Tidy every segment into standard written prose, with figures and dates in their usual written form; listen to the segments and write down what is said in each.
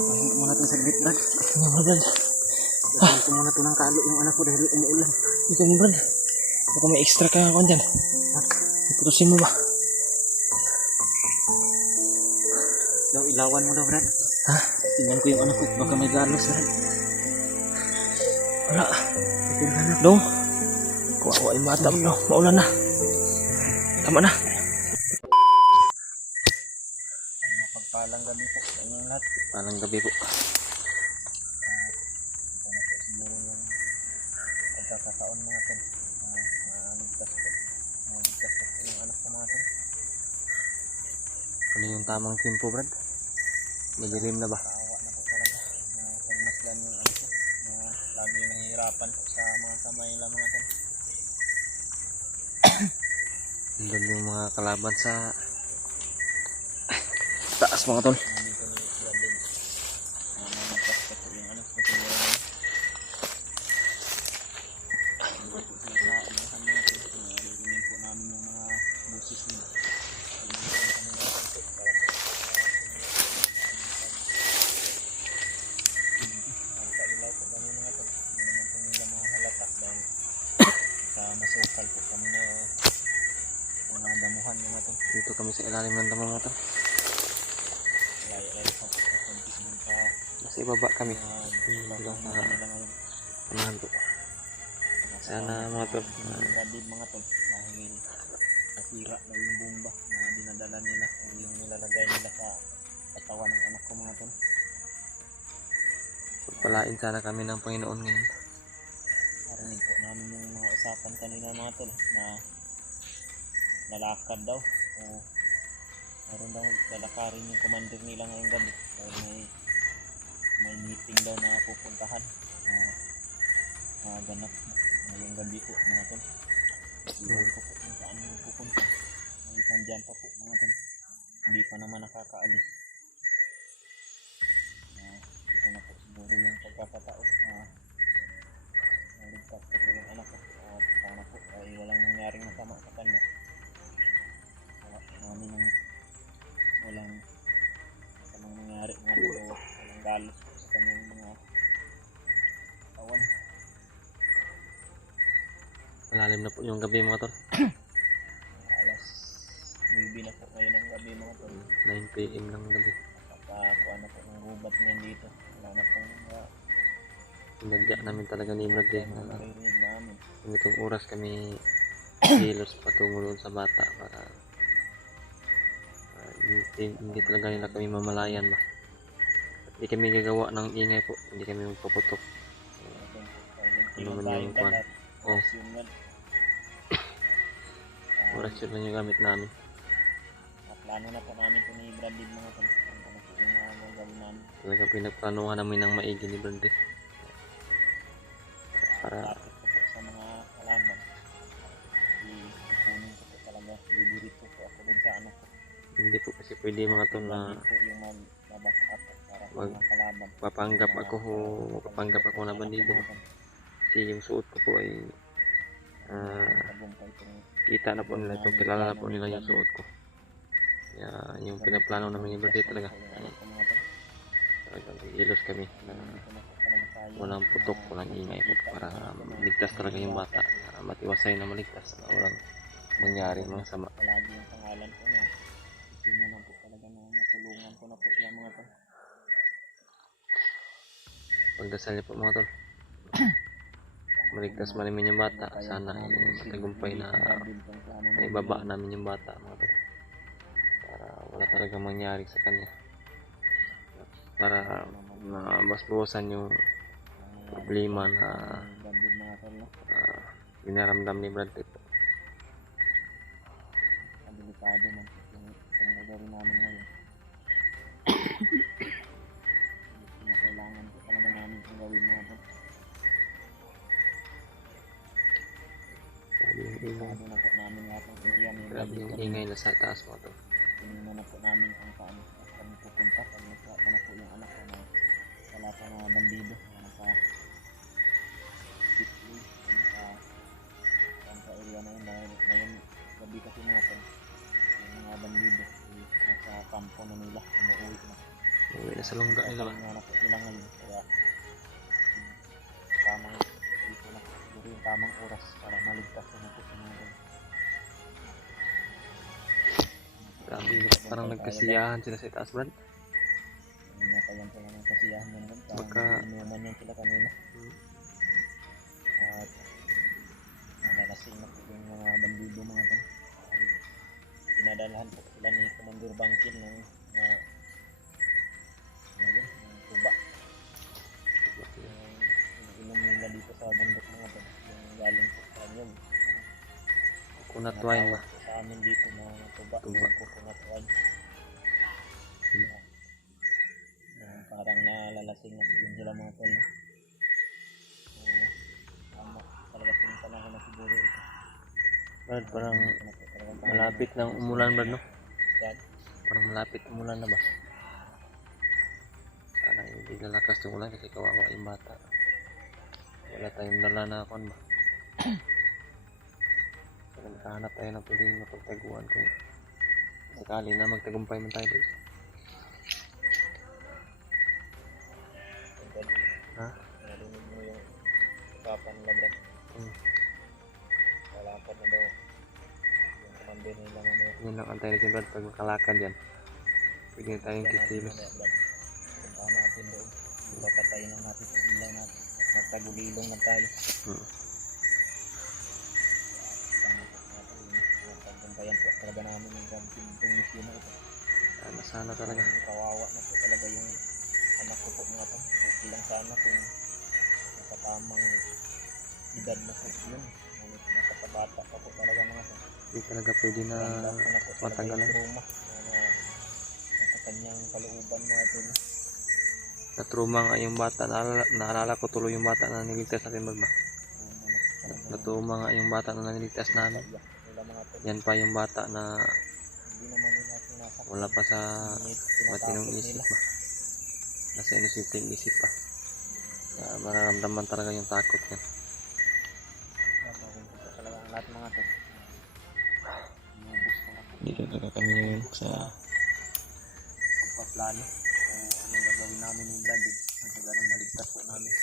Pahinga muna itong saglit, Brad. Nga mo, Brad. Dahil ko muna ito ng kalo yung anak ko dahil umuulan. Ito mo, Brad. Baka may extra ka nga dyan. Iputusin mo ba? Daw, ilawan mo daw, Brad. Ha? Tingnan ko yung anak ko. Baka may galos, Brad. Wala. Ito na anak. Dong. Kawawa yung bata mo, no? Maulan na. Tama na. Mapagpalang gabi po sa inyong lahat. Palang gabi po. Ito na po siguro yung pagkakataon mga tol. Ligtas po. Ligtas po yung anak ko mga tol. Ano yung tamang tempo, Brad? Madilim na ba? Kaawa na po talaga. Pagmasdan yung anak ko. Lagi nahihirapan po sa mga kamay nila mga tol. Doon yung mga kalaban sa taas, mga tol. Nandito ni Brandon. Mamagkas po yung anak ko siguro ngayon. Hindi po sila sa umahan mga tol. Naririnig po namin yung mga busis nila. Masukal po kami na mga damuhan mga tol. Dito kami sa ilalim ng damo, mga tol. Layo-layo pa po sa kontis dun sa Nasa ibaba kami. bilang Sa nila ngayon. unahan po. Sana, mga tol. Radib mga tol. Dahil nasira daw yung bomba na dinadala nila o yung nilalagay nila sa katawan ng anak ko mga tol. Pagpalain sana kami ng Panginoon ngayon. Narinig po namin yung mga usapan kanina mga tol na lalakad daw o meron daw lalakarin yung commander nila ngayong gabi dahil may meeting daw na pupuntahan ganap ngayong gabi po mga tol. Iwan ko po kung saan mo pupunta nalitan dyan pa po mga tol, hindi pa naman nakakaalis. Ito na po siguro yung pagkakatao naligtas ko po yung anak ko at sana po ay walang nangyaring masama sa kanya. Namin ang walang nangyari nga po, walang galos po sa kanyang mga katawan. Malalim na po yung gabi, mga tol. Alas 9 na po ngayon ang gabi mga tol. 9 PM ng gabi. Nakakuha na po ng gubat ngayon dito. Wala na pong Pinadya namin talaga ni Brad eh. naririnig namin. Kung itong oras kami kilos patungo doon sa bata para hindi talaga nila kami mamalayan ba. At hindi kami gagawa ng ingay po, hindi kami magpaputok. Ano man yung kwan. Oh. Oras yun lang yung gamit namin. Plano na po namin ito ni Brad din mga tol. Ano po yung gagawin namin. Talaga pinagplanuhan namin ng maigi ni Brad eh. Para Tapos po sa mga kalaban. Ipunin ko po talaga. Lidirito po ako dun sa anak ko. hindi po kasi pwede, mga tol, na Hindi po yung mag-back up para sa mga kalaban. papanggap ako na bandido ba. Kasi yung suot ko po ay kita na po nila ito, kilala na po nila yung suot ko. Kaya yung pinaplano namin yung birthday talaga. Talagang ilos kami na walang putok, walang ingay po para maligtas talaga yung bata. Matiwasay na maligtas na walang mangyari mga sama. Palagi yung pangalan ko na gusto nyo na po talaga na matulungan ko na po siya mga tol. Pagdasal niyo po, mga tol. Maligtas malimin yung bata. Sana matagumpay na ibaba namin yung bata, mga tol. Para wala talaga mangyari sa kanya. Para mabasbawasan yung problema na dinaramdam ni Brad Pitt. Delikado man po yung gagawin namin ngayon. Kailangan po talaga namin itong gawin mga tol. Delikado na po namin lahat ng area ni Grabe yung ingay na sa taas, mga tol. Tinignan na po namin kung saan kami pupunta pag nagkaka na po yung anak ko na wala pa mga bandido na naka-pitbull sa area na yun dahil ngayon gabi kasi natin yung mga bandido nasa kampo na nila umuwi na. sa lungga nila ba? Nga na po sila ngayon. Kaya tamang dito na po siguro yung tamang oras para maligtas na po sa mga ganun. Grabe, parang nagkasiyahan sila sa itaas, Brad. Natayan sila ng kasiyahan yan doon. Baka- Inuman yan sila kanina. Hmm. At nalalasing na po yung mga bandido mga ganun. Pinadalahan po sila ni Commander Bangkin ng ng tuba. Inom nila dito sa bundok mga ganun. Yung galing po sa anyog. Coconut wine ba? Sa amin dito na tuba. Tuba. Yung coconut wine. Parang nalalasing na po yun sila mga tol. Tama. Talaga po yung panahon na siguro ito. Brad, parang malapit ng umulan, Brad, no? Yan. Parang malapit umulan na ba? Sana hindi lalakas yung ulan kasi kawawa yung bata. Wala tayong dala na akon ba? Sana makahanap tayo ng pwedeng mapagtaguan kung sakali na magtagumpay man tayo dito. Ha? Narinig mo yung usapan nila, Brad. Wala pa na daw yung commander nila mamaya. Yun lang ang tayo ni Brad pag makalakad yan. Pwede na tayong kikilos. Punta natin doon. Papatay lang natin sa ilaw natin. Magtagulilong na tayo. Pagbampayan po talaga namin yung itong mission na ito. Sana talaga. Kawawa na po talaga yung anak ko po mga to. Okay lang sana kung nasa tamang edad na po yun. Ngunit nasa kabata pa po talaga mga to. Hindi talaga pwede na Ramdam ko na po talaga matanggalan. yung trauma na nasa kanyang kalooban mga to. Natruma nga yung bata. Naalala ko tuloy yung bata na niligtas natin, Brad ba? Natruma nga yung bata na niligtas namin. Yan pa yung bata na Hindi naman nila sinasak. wala pa sa matinong isip ba? Nasa inisiping isip pa. Kaya mararamdaman talaga yung takot yan. Talaga ang lahat mga to. Inubos ko na po. Dito talaga kami ngayon sa Pagpaplano. Kung anong gagawin namin ni Brad. Ang ganun maligtas po namin.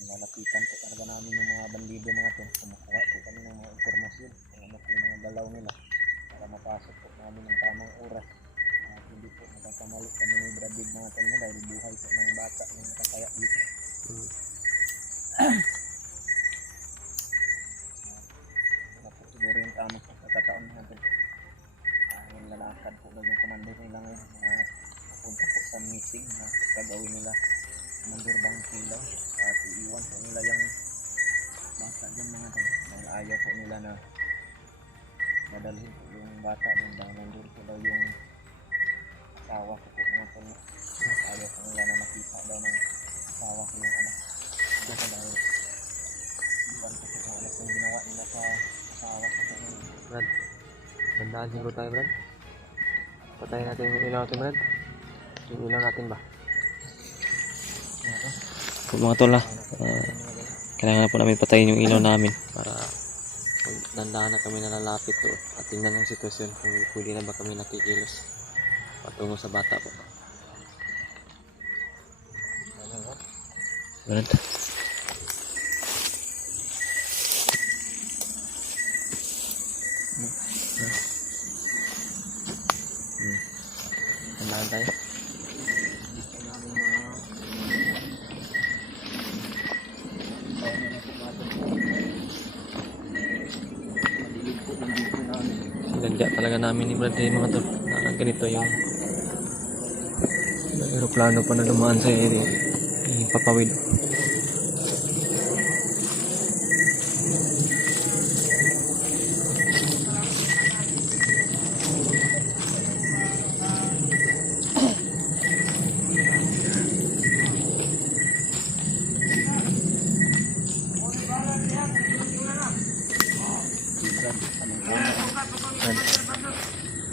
Nilalapitan po talaga namin yung mga bandido mga to. Kumukuha po kami ng mga informasyon. Kung ano po yung mga galaw nila. Para mapasok po namin ng tamang oras. At hindi po nagkakamali kami ni Brad mga to nila. Dahil buhay po ng bata yung nakakaya dito. Wala po siguro yung tamang pagkakataon natin. Yung lalakad po lang yung commander nila ngayon. Pupunta po sa meeting na gagawin nila. Commander Bangkin daw. At iiwan po nila yung bata dyan mga to. Dahil ayaw po nila na madalhin po yung bata dyan. Dahil nandun po daw yung asawa ko po mga to. Ayaw po nila na makita daw ng asawa ko yung anak. Dahil iwan po po yung anak yung ginawa nila sa asawa ko po. Brad, bandaan siguro tayo, Brad. Patayin natin yung ilaw natin, Brad. Yung ilaw natin ba? Mga tol kailangan na po namin patayin yung ilaw namin para dandahan na kami nalalapit doon at tingnan ang sitwasyon kung pwede na ba kami nakikilos patungo sa bata po. Brad, dandahan tayo. Sinadya talaga namin ni Brad mga to na ganito yung aeroplano pa na dumaan sa area yung papawid.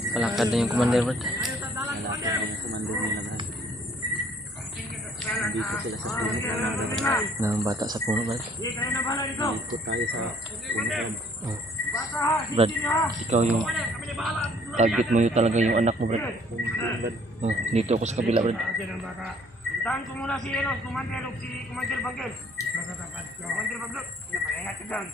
Palakad na yung commander, Brad. Malapit na yung commander nila Brad. Dito sila sa puno Ng bata sa puno, Brad. Ikot tayo sa puno Brad. Oh. Brad, ikaw yung target mo, yung talaga yung anak mo, Brad. Oh, dito ako sa kabila, Brad. Tahan ko muna si Commander o si Commander Bagel. Commander Bagel, napahinga ka dyan.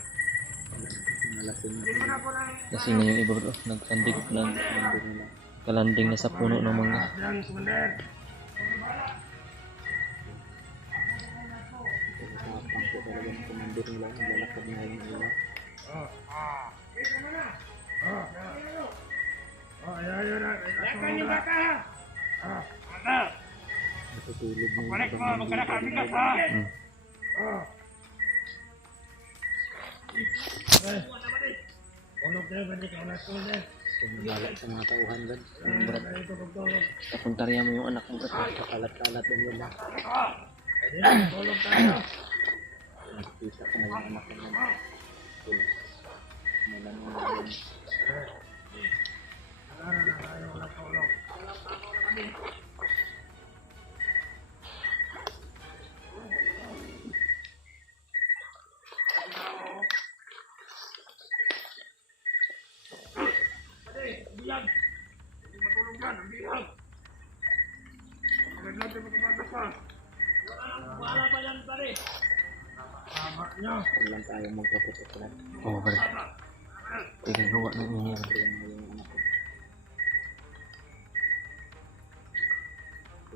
Kasi na yung iba, bro. Nagkalanding na sa puno ng mga. Yan, Commander. Yakan yung bata ha. Bata. Balik mo, magkanakabigas ha. Tulog kayo, balik ka na tulog. Sa mga tauhan, Brad. Kapuntarya mo yung anak mo, Brad. Kakalat-kalat din yun, Brad. Tulog tayo. Nakikita ko na yung anak mo. Biyag. Hindi matulog yan, ang biyag. Magandang natin magkabatas pa. Wala pa yan, pare. Tama niya. Ilan tayo magpaputok, Brad. Oh, Brad. Tigagawa ng inyo.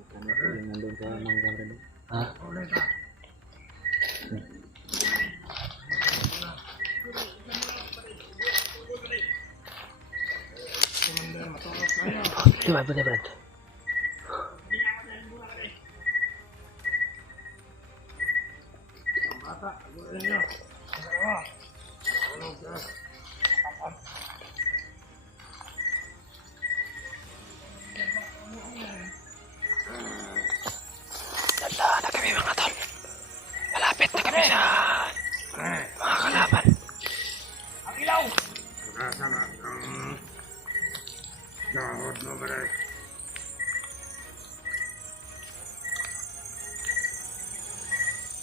Kami po yung nandun sa mangga, Brad. Ha? Ulit ha. Commander, matulog tayo. Diba, Brad? Bata, agurin niyo. Dalawa. Tulog ka. Tanda na kami, mga tol. Malapit na kami sa mga kalaban. Ang ilaw! Sama ang dahod mo, pare.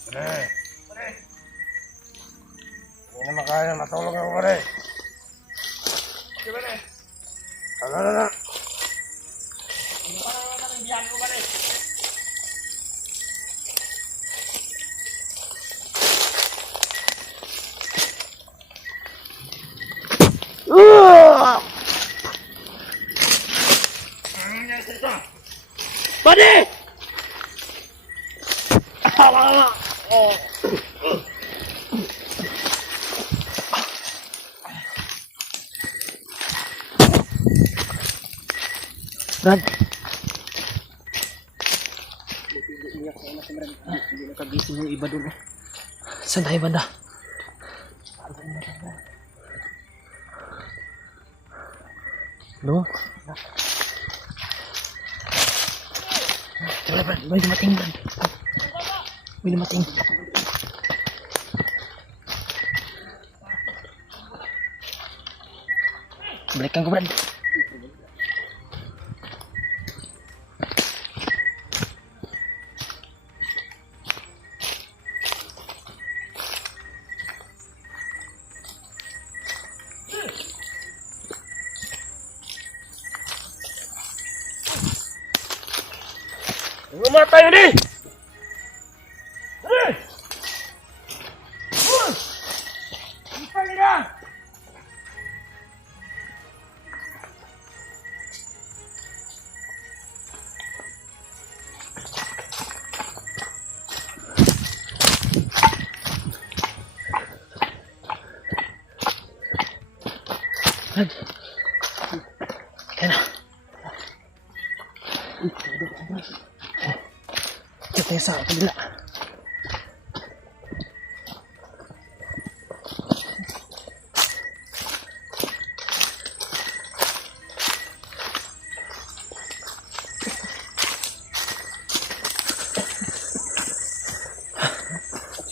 Pare! Pare! Hindi na makaya, matulog ako, pare. Sige, pare. Ala. Hindi pa naman natin biyan ko, pare. Pade! Brad. Hindi nakagising yung iba doon. Saan tayo, banda? No? Wala, Brad. May dumating, Brad. May dumating. Balikan ko, Brad. Lumatay yun eh! Ipang nila! Brad. Kaya na. Kita tayo sa kabila.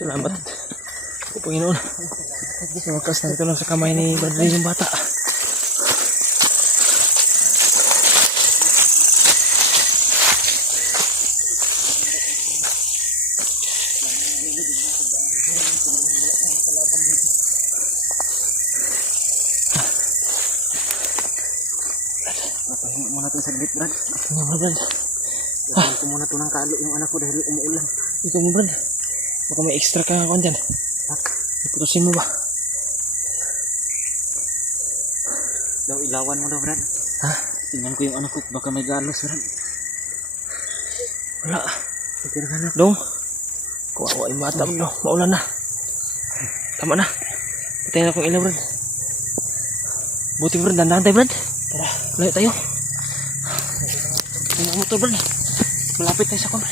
Salamat po, Panginoon. Sa wakas na ito lang sa kamay ni Bradley yung bata. natin saglit, Brad. Ano ba, Brad? Gawin ko muna ito ng kalo yung anak ko dahil umuulan. Ikaw mo, Brad. Baka may extra ka ako dyan. Iputusin mo ba? Daw, ilawan mo daw, Brad. Ha? Tingnan ko yung anak ko, baka may galos, Brad. Wala. Sige ka na. Dong. Kawawa yung mata mo. Maulan na. Tama na. Patayin akong ilaw, Brad. Buti, Brad. Dandahan tayo, Brad. Tara. Layo tayo. Tingnan mo to, Brad. Malapit tayo sa kon.